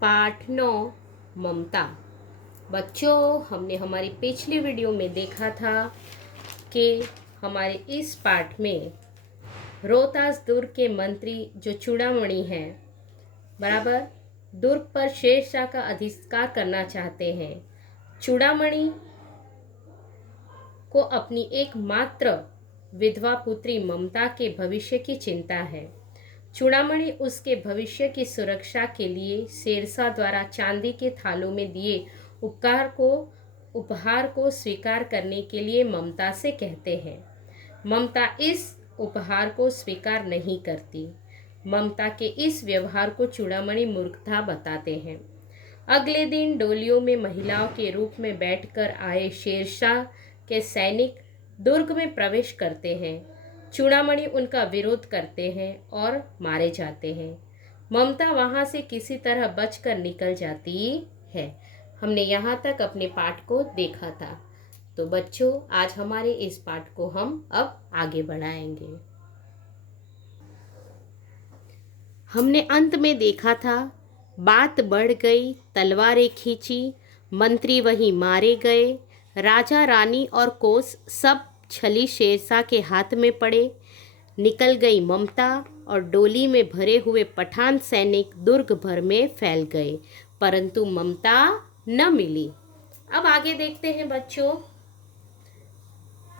पाठ 9 ममता। बच्चों, हमने हमारी पिछली वीडियो में देखा था कि हमारे इस पाठ में रोहतास दुर्ग के मंत्री जो चूड़ामणि हैं, बराबर, दुर्ग पर शेरशाह का अधिकार करना चाहते हैं। चूड़ामणि को अपनी एकमात्र विधवा पुत्री ममता के भविष्य की चिंता है। चूड़ामणि उसके भविष्य की सुरक्षा के लिए शेरशाह द्वारा चांदी के थालों में दिए उपहार को स्वीकार करने के लिए ममता से कहते हैं। ममता इस उपहार को स्वीकार नहीं करती। ममता के इस व्यवहार को चूड़ामणि मूर्खता बताते हैं। अगले दिन डोलियों में महिलाओं के रूप में बैठकर आए शेरशाह के सैनिक दुर्ग में प्रवेश करते हैं। चूड़ामणि उनका विरोध करते हैं और मारे जाते हैं। ममता वहां से किसी तरह बचकर निकल जाती है। हमने यहाँ तक अपने पाठ को देखा था। तो बच्चों, आज हमारे इस पाठ को हम अब आगे बढ़ाएंगे। हमने अंत में देखा था, बात बढ़ गई, तलवारें खींची, मंत्री वहीं मारे गए, राजा रानी और कोस सब छली शेरशाह के हाथ में पड़े। निकल गई ममता और डोली में भरे हुए पठान सैनिक दुर्ग भर में फैल गए, परंतु ममता न मिली। अब आगे देखते हैं बच्चों।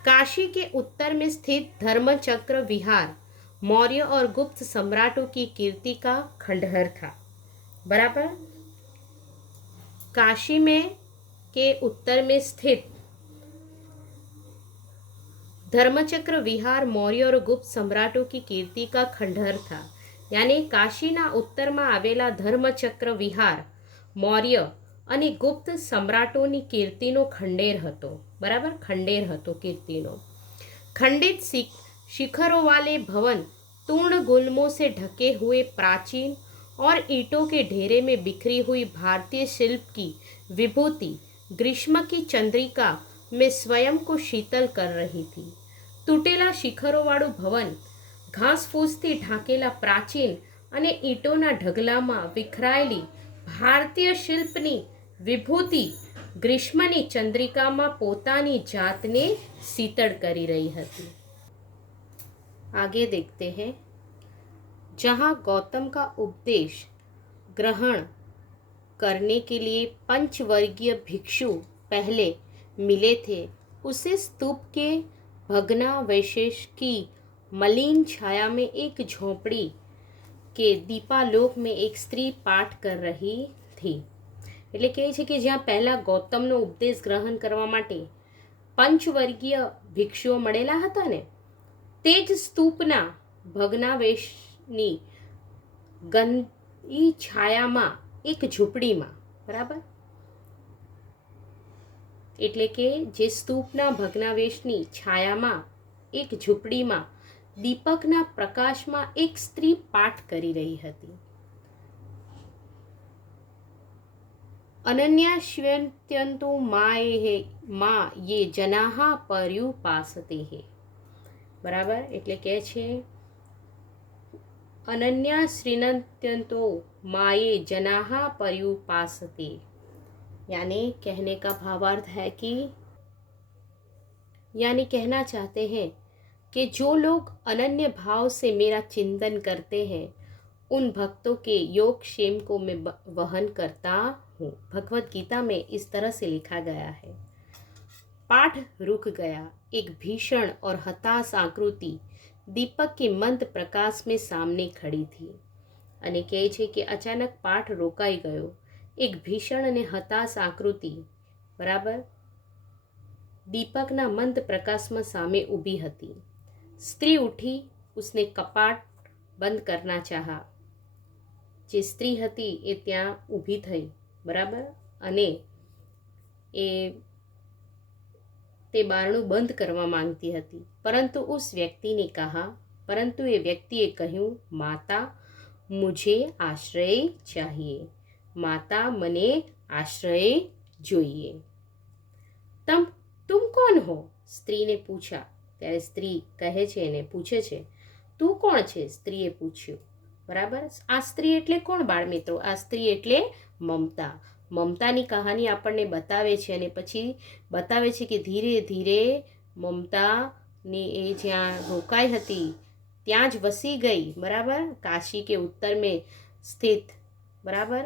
काशी के उत्तर में स्थित धर्मचक्र विहार मौर्य और गुप्त सम्राटों की कीर्ति का खंडहर था। बराबर, काशी में के उत्तर में स्थित धर्मचक्र विहार मौर्य और गुप्त सम्राटों की कीर्ति का खंडहर था। यानी काशीના ઉત્તરમાં આવેલા ધર્મચક્ર વિહાર મૌર્ય અને ગુપ્ત સમ્રાટોની કીર્તિનો ખંડેર હતો। બરાબર, ખંડેર હતો કીર્તિનો। खंडित शिखरों वाले भवन, तूर्ण गुल्मों से ढके हुए प्राचीन और ईंटों के ढेरे में बिखरी हुई भारतीय शिल्प की विभूति ग्रीष्म की चंद्रिका में स्वयं को शीतल कर रही थी। तूटेला शिखरों वाળું भवन, घास फूसથી ઢાંકેલા प्राचीन અને ઈંટોના ઢગલામાં વિખરાયેલી ભારતીય શિલ્પની વિભૂતિ ગ્રીષ્મની ચંદ્રિકામાં પોતાની જાતને શીતળ કરી રહી હતી। आगे देखते हैं। जहाँ गौतम का उपदेश ग्रहण करने के लिए पंचवर्गीय भिक्षु पहले मिले थे, उसे स्तूप के भग्नावशेष की मलिन छाया में एक झोपड़ी के दीपालोक में एक स्त्री पाठ कर रही थी। એટલે કહે છે કે જ્યાં પહેલા ગૌતમનો ઉપદેશ ગ્રહણ કરવા માટે પંચવર્ગીય ભિક્ષુઓ મળેલા હતા ને, તે જ સ્તૂપના ભગ્નાવશેષની ગંદી છાયામાં એક ઝૂંપડીમાં, બરાબર, એટલે કે જે સ્તૂપના ભગ્નાવશેષની છાયામાં એક ઝૂંપડીમાં દીપકના પ્રકાશમાં એક સ્ત્રી પાઠ કરી રહી હતી। अनन्याश्वन्त्यन्तो मा ये जनाः पर्युपासते है। बराबर, એટલે કે છે अनन्याश्रिनत्यन्तो माये जनाः पर्युपासते। यानी कहने का भावार्थ है कि यानी कहना चाहते हैं कि जो लोग अनन्य भाव से मेरा चिंतन करते हैं, उन भक्तों के योग क्षेम को मैं वहन करता हूँ। भगवत गीता में इस तरह से लिखा गया है। पाठ रुक गया। एक भीषण और हताश आकृति दीपक के मंद प्रकाश में सामने खड़ी थी। અને કહે છે કે અચાનક પાઠ રોકાઈ ગયો। એક ભીષણ અને હતાશ આકૃતિ, બરાબર, દીપકના મંદ પ્રકાશમાં સામે ઊભી હતી। સ્ત્રી ઉઠી, उसने કપાટ બંધ કરના ચાહા। જે સ્ત્રી હતી એ ત્યાં ઊભી થઈ, બરાબર, અને એ તે બારણું બંધ કરવા માંગતી હતી, પરંતુ उस व्यक्ति ने कहा, परंतु એ વ્યક્તિએ કહ્યું, માતા मुझे आश्रय चाहिए। माता मने आश्रय જોઈએ। तुम कौन हो? स्त्री ने पूछा। ત્યારે સ્ત્રી કહે છે એને પૂછે છે, તું કોણ છે? સ્ત્રીએ પૂછ્યું। બરાબર, આ સ્ત્રી એટલે કોણ બાળ મિત્રો? આ સ્ત્રી એટલે મમતા. મમતાની કહાની આપણને બતાવે છે અને પછી બતાવે છે કે ધીરે ધીરે મમતાની એ જ્યાં રોકાઈ હતી ત્યાં જ વસી ગઈ, બરાબર, કાશી કે ઉત્તર મેં સ્થિત, બરાબર,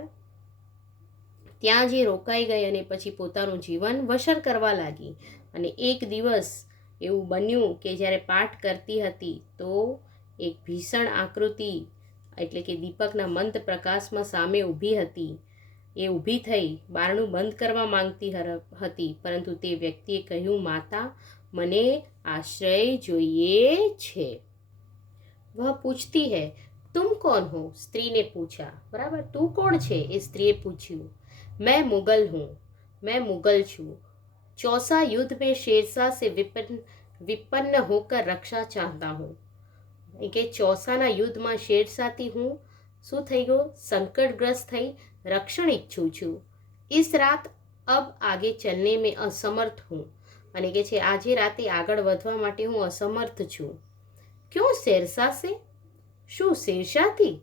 ત્યાં જે રોકાઈ ગઈ અને પછી પોતાનું જીવન બસર કરવા લાગી. અને એક દિવસ એવું બન્યું કે જ્યારે પાઠ કરતી હતી તો એક ભીષણ આકૃતિ એટલે કે દીપકના મંદ પ્રકાશમાં સામે ઊભી હતી. એ ઊભી થઈ બારણું બંધ કરવા માંગતી હતી, પરંતુ તે વ્યક્તિએ કહ્યું, માતા, મને આશ્રય જોઈએ છે. વહ પૂછતી હૈ, तुम कौन हो? स्त्री ने पूछा, बराबर, तू कौन छे? એ સ્ત્રીએ પૂછ્યું. मैं मुगल हूँ, मैं मुगल છું. चौसा युद्ध में शेरशाह से विपन्न होकर रक्षा चाहता हूँ. કે ચોસાના યુદ્ધમાં શેરશાહથી હું શું થઈ ગયો? સંકટગ્રસ્ત થઈ રક્ષણ ઈચ્છું છું. इस रात अब आगे चलने में असमर्थ हूँ. અને કે છે આજે રાતે આગળ વધવા માટે હું અસમર્થ છું. क्यों शेरशाह से? શું શેરશાહથી?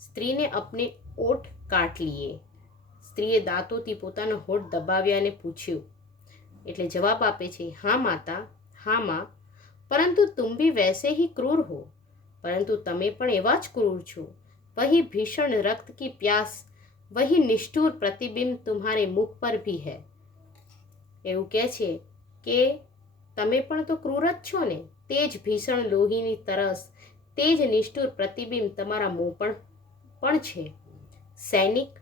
સ્ત્રીને अपने ओठ काट लिए. સ્ત્રીએ દાંતોથી પોતાના હોઠ દબાવ્યા અને પૂછ્યું. એટલે જવાબ આપે છે, હા માતા, હા માં, પરંતુ तुम भी वैसे ही क्रूर हो. પરંતુ તમે પણ એવા જ ક્રૂર છો. वही भीषण रक्त की प्यास, वही निष्ठुर प्रतिबिंब तुम्हारे मुख पर भी है. એવું કહે છે કે તમે પણ તો ક્રૂર જ છો ને. તે જ ભીષણ લોહીની તરસ, તે જ નિષ્ઠુર પ્રતિબિંબ તમારા મોં પણ છે. સૈનિક,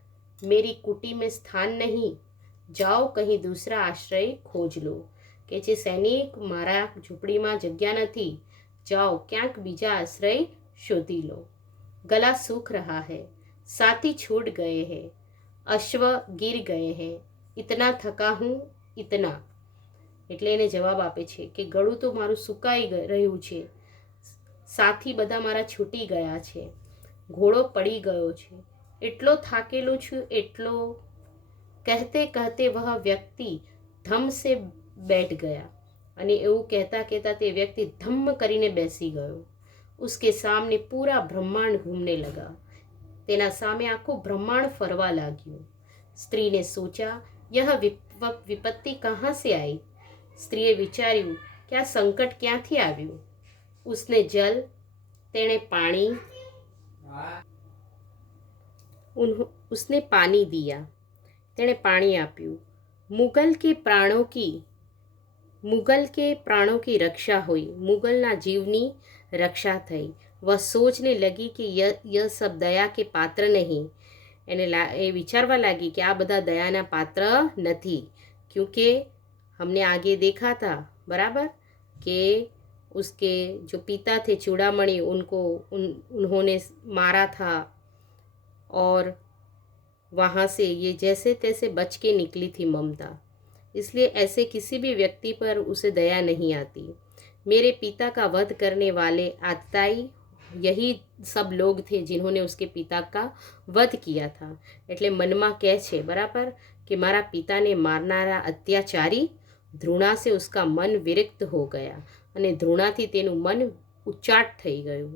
मेरी कुटी में स्थान नहीं, जाओ कहीं दूसरा आश्रय खोज लो. કે જે સૈનિક, મારા ઝૂંપડીમાં જગ્યા નથી, जाओ ક્યાંક બીજા આશ્રય શોધી લો. गला सूख रहा है, साथी छूट गए हैं, अश्व गिर गए हैं, इतना थका हूँ, इतना. એટલે એને જવાબ આપે છે કે ગળું તો મારું સુકાઈ રહ્યું છે, સાથી બધા મારા છૂટી ગયા છે, ઘોડો પડી ગયો છે, એટલો થાકેલો છું, એટલો. કહેતે કહેતે વહ વ્યક્તિ ધમ સે બેઠ ગયા. અને એવું કહેતા કહેતા તે વ્યક્તિ ધમ્મ કરીને બેસી ગયો. उसके सामने पूरा ब्रह्मांड घूमने लगा. તેના સામે આખું બ્રહ્માંડ ફરવા લાગ્યું. સ્ત્રીને સોચા, यह विपत्ति कहाँ से आई? સ્ત્રીએ વિચાર્યું કે આ સંકટ ક્યાંથી આવ્યું. उसने जल, તેણે પાણી, उसने पानी दिया, તેણે પાણી આપ્યું. मुगल के प्राणों की रक्षा हुई, मुगलના જીવની રક્ષા થઈ. वह सोचने लगी कि यह सब दया के पात्र नहीं. એને એ વિચારવા લાગી કે આ બધા દયાના પાત્ર નથી. क्योंकि हमने आगे देखा था, बराबर, कि उसके जो पिता थे चूड़ामणि, उन्होंने मारा था और वहाँ से ये जैसे तैसे बच के निकली थी ममता. इसलिए ऐसे किसी भी व्यक्ति पर उसे दया नहीं आती. मेरे पिता का वध करने वाले आतताई यही सब लोग थे जिन्होंने उसके पिता का वध किया था. એટલે મનમાં કહે છે, બરાબર, कि મારા પિતાને મારનારા અત્યાચારી ધ્રુણા से उसका मन विरक्त हो गया. અને ધ્રુણાથી તેનું મન ઉચ્ચાટ થઈ ગયું.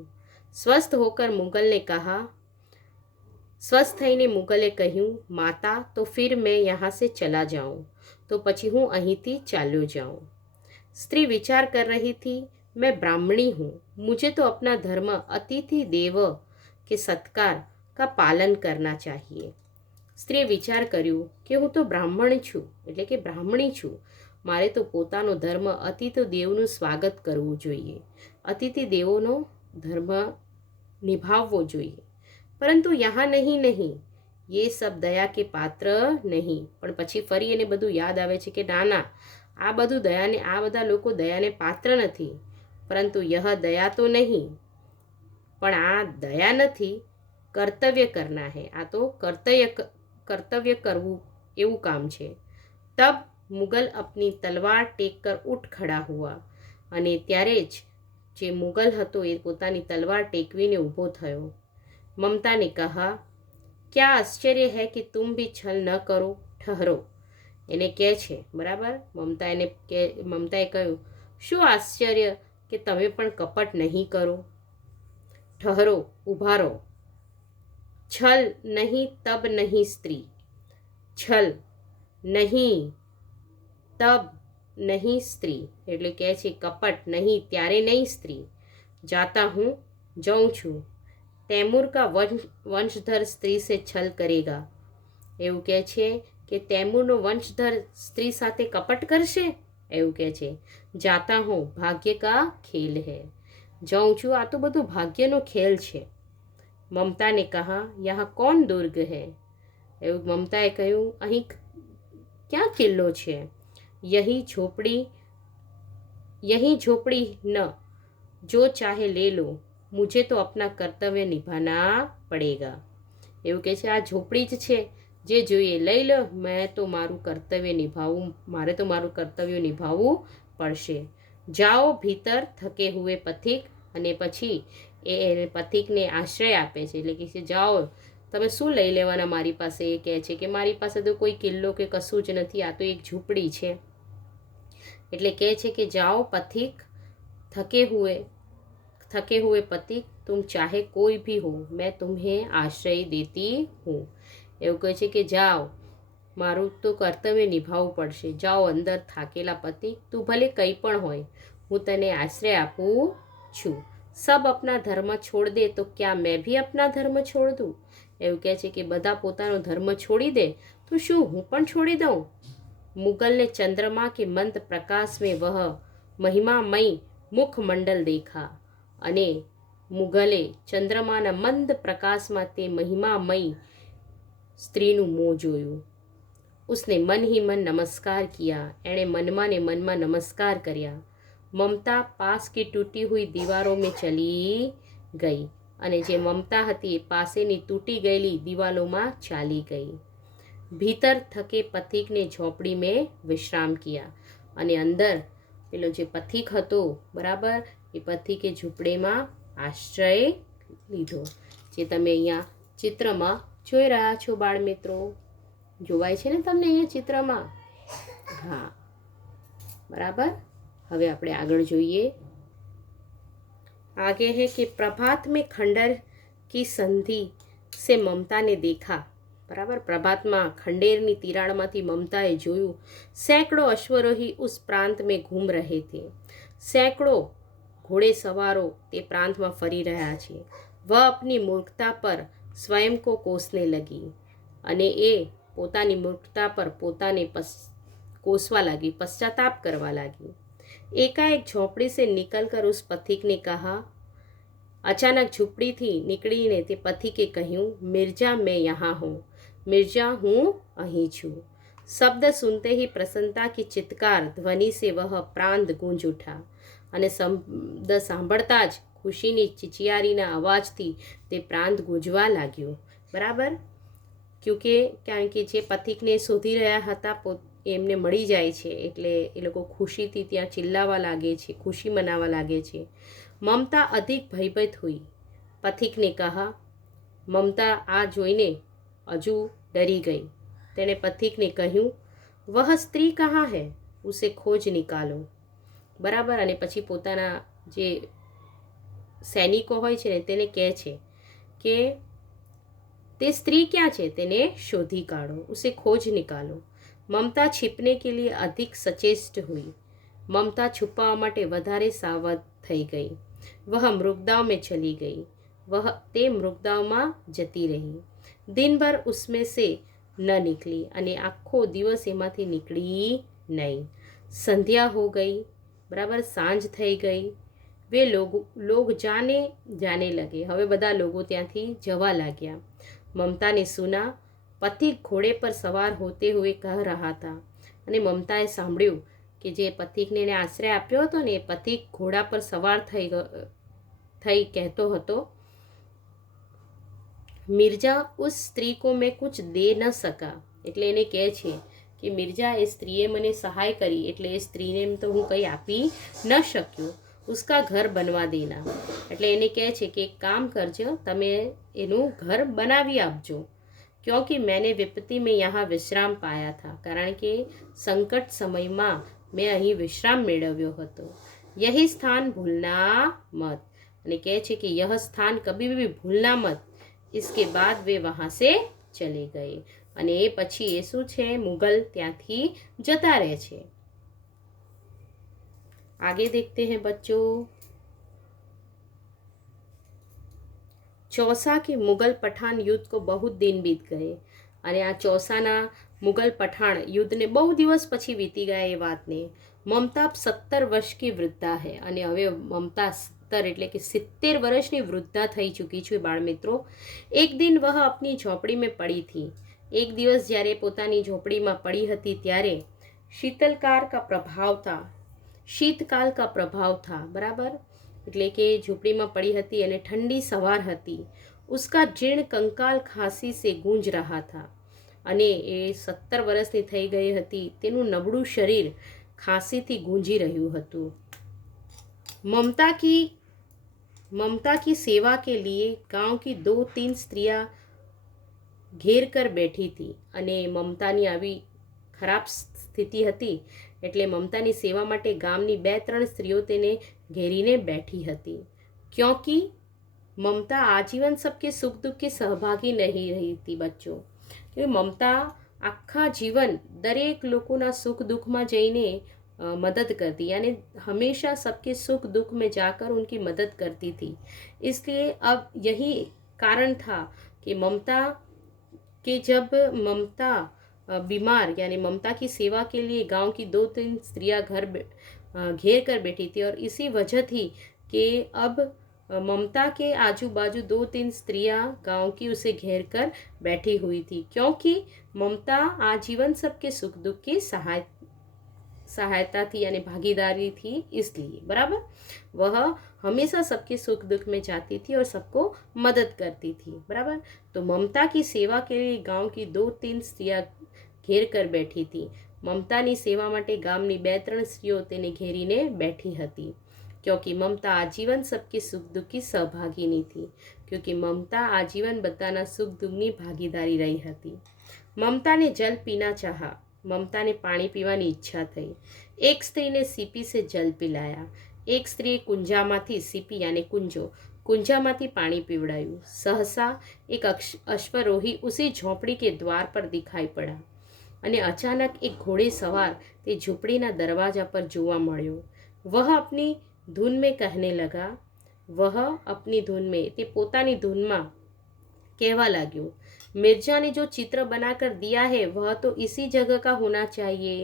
સ્વસ્થ થઈને મુગલે કહ્યું, માતા, તો ફિર મેં યહાં સે ચલા જાઉં. તો પછી હું અહીંથી ચાલ્યો જાઉં. स्त्री विचार कर रही थी, मैं ब्राह्मणी हूँ, मुझे तो अपना धर्म अतिथि देव के सत्कार का पालन करना चाहिए. સ્ત્રીએ વિચાર કર્યો કે હું તો બ્રાહ્મણ છું, એટલે કે બ્રાહ્મણી છું, મારે તો પોતાનો ધર્મ અતિથિ દેવનું સ્વાગત કરવું જોઈએ, અતિથિ દેવોનો ધર્મ નિભાવવો જોઈએ. પરંતુ યહાં નહીં, ये सब दया के पात्र नहीं. પણ પછી ફરી એને બધું યાદ આવે છે કે ના, આ બધું દયાને, આ બધા લોકો દયાને પાત્ર નથી. પરંતુ યહ દયા તો નહીં, પણ આ દયા નથી, કર્તવ્ય કરના હૈ, આ તો કર્તવ્ય કરવું એવું કામ છે. તબ મુગલ અપની તલવાર ટેક કર ઉઠ ખડા હુઆ. અને ત્યારે જ જે મુગલ હતો એ પોતાની તલવાર ટેકવીને ઊભો થયો. મમતા ને કહા, क्या आश्चर्य है कि तुम भी छल न करो, ठहरो. એને કહે છે, બરાબર, મમતાએ કહ્યું, શું આશ્ચર્ય કે તમે પણ કપટ નહીં કરો, ઠહરો, ઊભા રહો. છલ નહીં તબ નહીં સ્ત્રી, છલ નહીં, તબ નહીં સ્ત્રી, એટલે કહે છે કપટ નહીં ત્યારે નહીં સ્ત્રી, જાતા હું જાઉં છું, તૈમૂર કા વંશધર સ્ત્રી સે છલ કરેગા, એવું કહે છે કે તૈમૂરનો વંશધર સ્ત્રી સાથે કપટ કરશે, એવું કહે છે. જાતા હું ભાગ્ય કા ખેલ હૈ, જાઉં છું આ તો બધું ભાગ્યનો ખેલ છે. મમતાને કહા યહાં કોણ દુર્ગ હૈ, એવું મમતાએ કહ્યું અહીં ક્યાં કિલ્લો છે. યહી ઝોપડી ન જો ચાહે લે લો, મુझे તો અપના કર્તવ્ય નિભાના પડેગા, એવું કહે છે આ ઝોપડી જ છે, જે જોઈએ લઈ લો, મેં તો મારું કર્તવ્ય નિભાવવું, મારે તો મારું કર્તવ્ય નિભાવવું પડશે. જાઓ ભીતર થકે હુએ પથિક, અને પછી એ પથિકને આશ્રય આપે છે, એટલે કે જાઓ તમે શું લઈ લેવાના મારી પાસે, એ કહે છે કે મારી પાસે તો કોઈ કિલ્લો કે કશું જ નથી, આ તો એક ઝૂંપડી છે. એટલે કહે છે કે જાઓ પથિક, थके हुए पथिक, तुम चाहे कोई भी हो मैं तुम्हें आश्रय देती हूँ, એવું કહે છે કે જાઓ મારું તો કર્તવ્ય નિભાવવું પડશે, જાઓ અંદર થાકેલા પથિક, તું ભલે કંઈ પણ હોય હું તને આશ્રય આપું છું. સબ અપના ધર્મ છોડ દે તો ક્યાં મેં ભી અપના ધર્મ છોડ દઉં, એવું કહે છે કે બધા પોતાનો ધર્મ છોડી દે તો શું હું પણ છોડી દઉં. મુગલને ચંદ્रमा के मंद प्रकाश में वह महिमामय मुखमंडल देखा, અને મુગલે ચંદ્રમાના મંદ પ્રકાશમાં તે મહિમામય સ્ત્રીનું મોં જોયું. उसने मन ही मन नमस्कार किया, એણે મનમાં ને મનમાં નમસ્કાર કર્યા. મમતા પાસ की टूटी हुई दीवारों में चली गई, અને જે મમતા હતી એ પાસેની તૂટી ગયેલી દિવાલોમાં ચાલી ગઈ. ભીતર થકે પથિક ને ઝોપડી મેં વિશ્રામ કિયા, અને અંદર પેલો જે પથિક હતો બરાબર એ પથિકે ઝૂંપડીમાં આશ્રય લીધો, જે તમે અહીંયા ચિત્રમાં જોઈ રહ્યા છો બાળ મિત્રો. જોવાય છે ને તમને અહીંયા ચિત્રમાં? હા બરાબર. હવે આપણે આગળ જોઈએ. आगे है कि प्रभात में खंडर की संधि से ममता ने देखा, बराबर प्रभातમાં ખંડેરની તિરાડમાંથી મમતાએ જોયું. સેંકડો અશ્વરોહી उस प्रांत में घूम रहे थे, સેંકડો ઘોડે સવારો તે પ્રાંતમાં ફરી રહ્યા છે. વહ अपनी मूर्खता पर स्वयं को कोसने लगी, અને એ પોતાની મૂર્ખતા પર પોતાને કોસવા લાગી, પશ્ચાતાપ કરવા લાગી. एकाएक झोंपड़ी से निकलकर उस पथिक ने कहा, अचानक झोंपड़ी थी निकलीने ते पथिके કહ્યું, मिर्जा मैं यहाँ हूँ, मिर्जा હું અહીં છું. शब्द सुनते ही प्रसन्नता की चित्कार ध्वनि से वह प्रांत गूंज उठा, અને શબ્દ સાંભળતા જ ખુશીની ચિચિયારીના અવાજથી તે પ્રાંત ગૂંજવા લાગ્યો. બરાબર, કારણ કે જે પથિકને શોધી રહ્યા હતા એમને મળી જાય છે, એટલે એ લોકો ખુશીથી ત્યાં ચિલ્લાવા લાગે છે, ખુશી મનાવવા લાગે છે. મમતા અધિક ભયભીત હુઈ, પથિકને કહા, મમતા આ જોઈને હજુ ડરી ગઈ. તેણે પથિકને કહ્યું, વહ સ્ત્રી કહાં હૈ, ઉસે ખોજ નિકાલો. બરાબર, અને પછી પોતાના જે સૈનિકો હોય છે ને તેને કહે છે કે તે સ્ત્રી ક્યાં છે, તેને શોધી કાઢો, ઉસે ખોજ નિકાલો. મમતા छिपने के लिए अधिक सचेष्ट हुई, મમતા છુપાવવા માટે વધારે સાવધ થઈ ગઈ. વહ મૃગદાવ में चली गई, વહ તે મૃગદાવમાં જતી રહી. દિનભર उसमें से ન निकली, અને આખો દિવસ એમાંથી નીકળી નહીં. સંધ્યા હો ગઈ, બરાબર સાંજ થઈ ગઈ. વે લોગ જાને લગે, હવે બધા લોકો ત્યાંથી જવા લાગ્યા. મમતા ને સુના, પથિક ઘોડે પર સવાર હોતે હુએ કહ રહા था, અને મમતાએ સાંભળ્યું કે જે પથિકને એને આશ્રય આપ્યો હતો ને એ પથિક ઘોડા પર સવાર થઈ કહેતો હતો, મિર્જા ઉસ સ્ત્રી કો મેં કુછ દે ન સકા, એટલે એને કહે છે કે મિર્જા એ સ્ત્રીએ મને સહાય કરી, એટલે એ સ્ત્રીને તો હું કંઈ આપી ન શક્યો. ઉસકા ઘર બનવા દેના, એટલે એને કહે છે કે એક કામ કરજો, તમે એનું ઘર બનાવી આપજો. क्योंकि मैंने विपत्ति में यहाँ विश्राम पाया था, કારણ કે સંકટ સમયમાં મેં અહીં વિશ્રામ મેળવ્યો હતો. यही स्थान भूलना मत, અને કહે છે કે यह स्थान कभी भी भूलना मत. इसके बाद वे वहाँ से चले गए. અને એ પછી એ શું છે, મુગલ ત્યાંથી જતા રહે છે। आगे देखते हैं बच्चों। चौसा के मुगल पठान युद्ध को बहुत दिन बीत गए અને આ ચોસાના મુગલ પઠાણ યુદ્ધને બહુ દિવસ પછી વીતી ગયા એ વાતને। મમતા 17 વર્ષ की વૃદ્ધા है અને હવે મમતા 17 એટલે કે 70 વર્ષની વૃદ્ધા થઈ ચૂકી છે બાળ મિત્રો। એક દિન વહ अपनी झोपड़ी में पड़ी थी। એક દિવસ જ્યારે પોતાની ઝોપડીમાં પડી હતી ત્યારે શીતલકાર કા પ્રભાવ था, शीतकाल का प्रभाव था, बराबर એટલે કે ઝૂંપડીમાં પડી હતી અને ઠંડી સવાર હતી। उसका जीर्ण कंकाल खांसी से गूंज रहा था અને એ 17 વર્ષની થઈ ગઈ હતી, તેનું નબળું શરીર ખાંસીથી ગૂંજી રહ્યું હતું। ममता की सेवा के लिए गांव की 2-3 स्त्रियां घेर कर बैठी थी અને મમતાની આવી ખરાબ સ્થિતિ હતી એટલે મમતાની સેવા માટે ગામની 2-3 સ્ત્રીઓ તેને ઘેરીને બેઠી હતી। क्योंकि ममता आजीवन सबके सुख दुख की सहभागी नहीं रही थी बच्चों, કે મમતા આખા જીવન દરેક લોકોના સુખ દુઃખમાં જઈને मदद करती, यानी हमेशा सबके सुख दुख में जाकर उनकी मदद करती थी। इसलिए अब यही कारण था कि ममता कि जब ममता बीमार यानी ममता की सेवा के लिए गांव की 2-3 स्त्रियां घेर कर बैठी थी और इसी वजह थी कि अब ममता के आजू बाजू 2-3 स्त्रियां गांव की उसे घेर कर बैठी हुई थी, क्योंकि ममता आजीवन सबके सुख दुख की सहायता थी यानी भागीदारी थी, इसलिए बराबर वह हमेशा सबके सुख दुख में जाती थी और सबको मदद करती थी, बराबर। तो ममता की सेवा के लिए गांव की 2-3 स्त्रियां घेर कर बैठी थी। ममतानी सेवा માટે ગામની 2-3 સ્ત્રીઓ તેને ઘેરીને બેઠી હતી। क्योंकि ममता आजीवन सबके सुख दुख की सहभागिनी थी, क्योंकि ममता आजीवन બધાના સુખ દુઃખની ભાગીદારી રહી હતી। મમતાને જલ પીના ચાહા, મમતાને પાણી પીવાની ઈચ્છા થઈ। એક સ્ત્રીને સીપી से जल पिलाया, એક સ્ત્રીએ કુંજામાંથી સીપી यानी कुंजाમાંથી પાણી પીવડાયું। सहसा एक अश्वरोही उसी झोंपड़ी के द्वार पर दिखाई पड़ा અને અચાનક એક ઘોડે સવાર તે ઝૂંપડીના દરવાજા પર જોવા મળ્યો। वह अपनी धुन में कहने लगा, वह अपनी धुन में તે પોતાની ધૂનમાં કહેવા लाग्यो, मिर्जा ने जो चित्र बनाकर दिया है वह तो इसी जगह का होना चाहिए।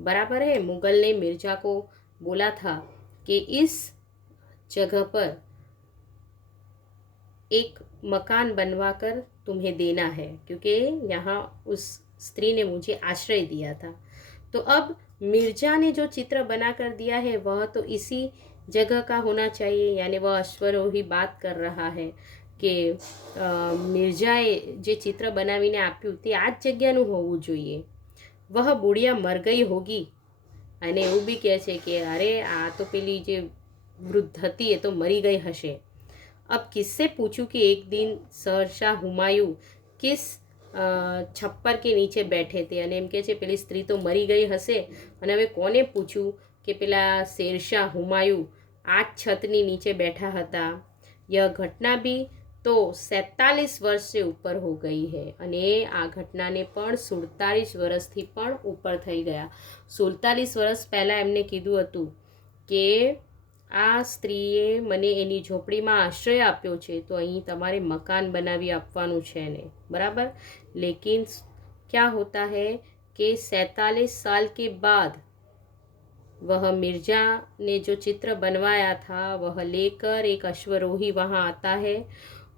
बराबर है, मुगल ने मिर्जा को बोला था कि इस जगह पर एक मकान बनवा कर तुम्हें देना है, क्योंकि यहाँ उस स्त्री ने मुझे आश्रय दिया था। तो अब मिर्जा ने जो चित्र बना कर दिया है वह तो इसी जगह का होना चाहिए, यानी वह अश्वरोही बात कर रहा है કે મિર્જાએ જે ચિત્ર બનાવીને આપ્યું તે આ જ જગ્યાનું હોવું જોઈએ। વહ બુઢિયા મર ગઈ હોગી અને એવું બી કહે છે કે અરે આ તો પેલી જે વૃદ્ધ હતી એ તો મરી ગઈ હશે। अब किससे पूछूं कि एक दिन सहरशाह हुमायूं किस छप्पर के नीचे बैठे थे અને એમ કહે છે પેલી સ્ત્રી તો મરી ગઈ હશે અને હવે કોને પૂછું કે પેલા શેરશાહ હુમાયું આ છતની નીચે बैठा હતા। यह घटना भी तो 47 वर्ष से ऊपर हो गई है અને આ ઘટનાને પણ 47 વર્ષથી પણ ઉપર થઈ ગયા। 47 વર્ષ પહેલાં એમને કીધું હતું કે આ સ્ત્રીએ મને એની ઝોપડીમાં આશ્રય આપ્યો છે તો અહીં તમારે મકાન બનાવી આપવાનું છે ને, બરાબર। लेकिन क्या होता है कि 47 साल के बाद वह मिर्जा ने जो चित्र बनवाया था वह लेकर एक अश्वरोही वहाँ आता है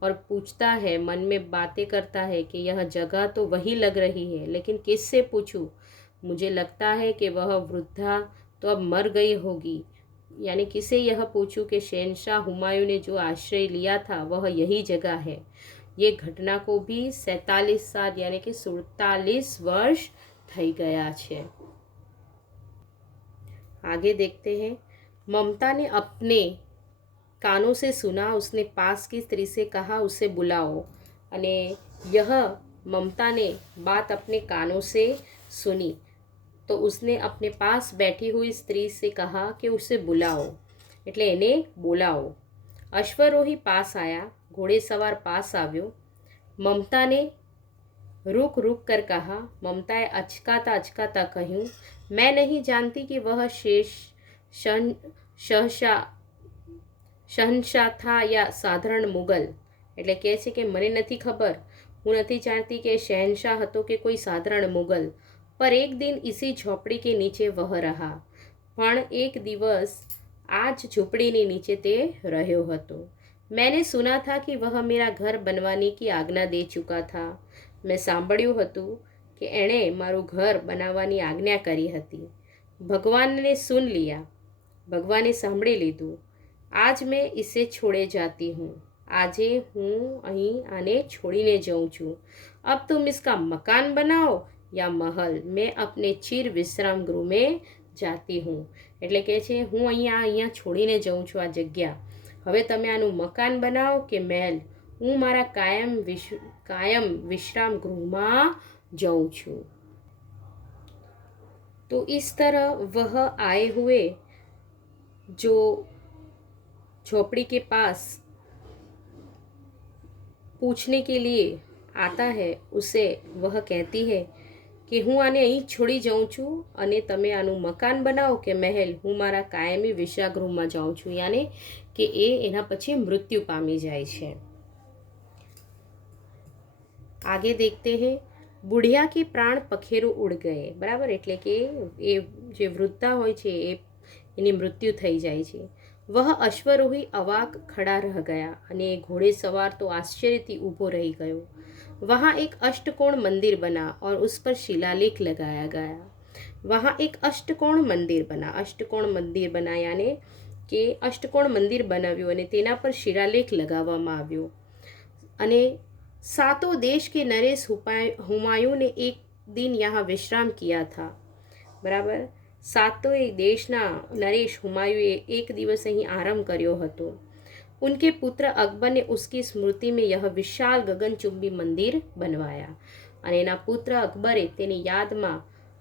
और पूछता है, मन में बातें करता है कि यह जगह तो वही लग रही है, लेकिन किससे पूछूं? मुझे लगता है कि वह वृद्धा तो अब मर गई होगी, यानी किसे यह पूछूं कि शहनशाह हुमायूं ने जो आश्रय लिया था वह यही जगह है। ये घटना को भी 47 साल यानी कि 47 वर्ष થઈ ગયા છે। आगे देखते हैं। ममता ने अपने कानों से सुना, उसने पास की स्त्री से कहा उसे बुलाओ। अने यह ममता ने बात अपने कानों से सुनी तो उसने अपने पास बैठी हुई स्त्री से कहा कि उसे बुलाओ, એટલે એને બોલાવો। અશ્વરોહી પાસ આયા, ઘોડેસવાર પાસ આવ્યો। મમતાને रुक रुक कर कहा। ममताए अचकाता कहूँ, मैं नहीं जानती कि वह शेष शन शहशाह શહનશાહ થા યા સાધારણ મુગલ. એટલે કહે છે કે મને નથી ખબર, હું નથી જાણતી કે શહેનશાહ હતો કે કોઈ સાધારણ મુગલ. પર એક દિન इसी झोपड़ी के नीचे वह रहा. પણ એક દિવસ આ જ ઝૂંપડીની નીચે તે રહ્યો હતો. मैंने सुना था कि वह मेरा घर बनवाने की आज्ञा दे चुका था. મેં સાંભળ્યું હતું કે એણે મારું ઘર બનાવવાની આજ્ઞા કરી હતી. ભગવાનને સુન લિયા, ભગવાને સાંભળી લીધું. आज मैं इसे छोड़े जाती हूँ. आजे हूँ અહીં આને છોડીને જાઉં છું. अब तुम इसका मकान बनाओ या महल. मैं अपने चिर विश्राम गृह में जाती हूँ. એટલે કે છે હું અહીંયા છોડીને જાઉં છું આ જગ્યા. હવે તમે આનું મકાન બનાવો કે મહેલ. હું મારા કાયમ વિશ્રામ ગૃહમાં જાઉં છું. तो इस तरह वह आए हुए जो झोपड़ी के पास पूछने के लिए आता है उसे वह कहती है कि હું આને અહીં છોડી જાઉં છું અને તમે આનું મકાન બનાવો કે મહેલ. હું મારા કાયમી વિશ્રામગૃહમાં જાઉં છું. યાને કે એ એના પછી મૃત્યુ પામી જાય છે. આગે દેખતે હૈ. બુઢિયા કે પ્રાણ પખેરો ઉડ ગયે. બરાબર, એટલે કે એ જે વૃદ્ધા હોય છે એની મૃત્યુ થઈ જાય છે. वह अश्वरोही अवाक खड़ा रह गया અને ઘોડે સવાર તો આશ્ચર્યથી ઊભો રહી ગયો. वहाँ एक अष्टकोण मंदिर बना और उस पर शिलालेख लगाया गया. वहाँ एक अष्टकोण मंदिर बना. अष्टकोण मंदिर बना यानी કે અષ્ટકોણ મંદિર બનાવ્યું અને તેના પર શિલાલેખ લગાવવામાં આવ્યો. અને सातों देश के नरेश हुमायूं ने एक दिन यहाँ विश्राम किया था. बराबर, सातों देशना नरेश हुमायूए एक दिवस અહીં આરામ કર્યો હતો. उनके पुत्र अकबर ने उसकी स्मृति में यह विशाल गगनचुंबी मंदिर बनवाया. અને એના પુત્ર અકબરે તેની યાદમાં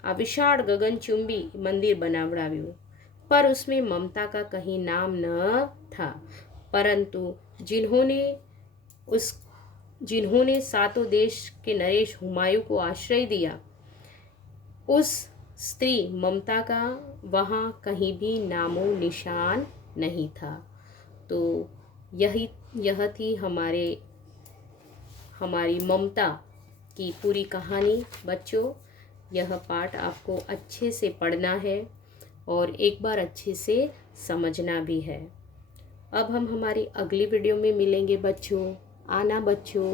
આ વિશાળ ગગનચુંબી મંદિર બનાવડાવ્યું. पर उसमें ममता का कहीं नाम न था. परंतु जिन्होंने सातों देश के नरेश हुमायूं को आश्रय दिया, उस स्त्री ममता का वहाँ कहीं भी नामो निशान नहीं था. तो यह थी हमारी ममता की पूरी कहानी. बच्चों, यह पाठ आपको अच्छे से पढ़ना है और एक बार अच्छे से समझना भी है. अब हम हमारी अगली वीडियो में मिलेंगे बच्चों. आना बच्चों.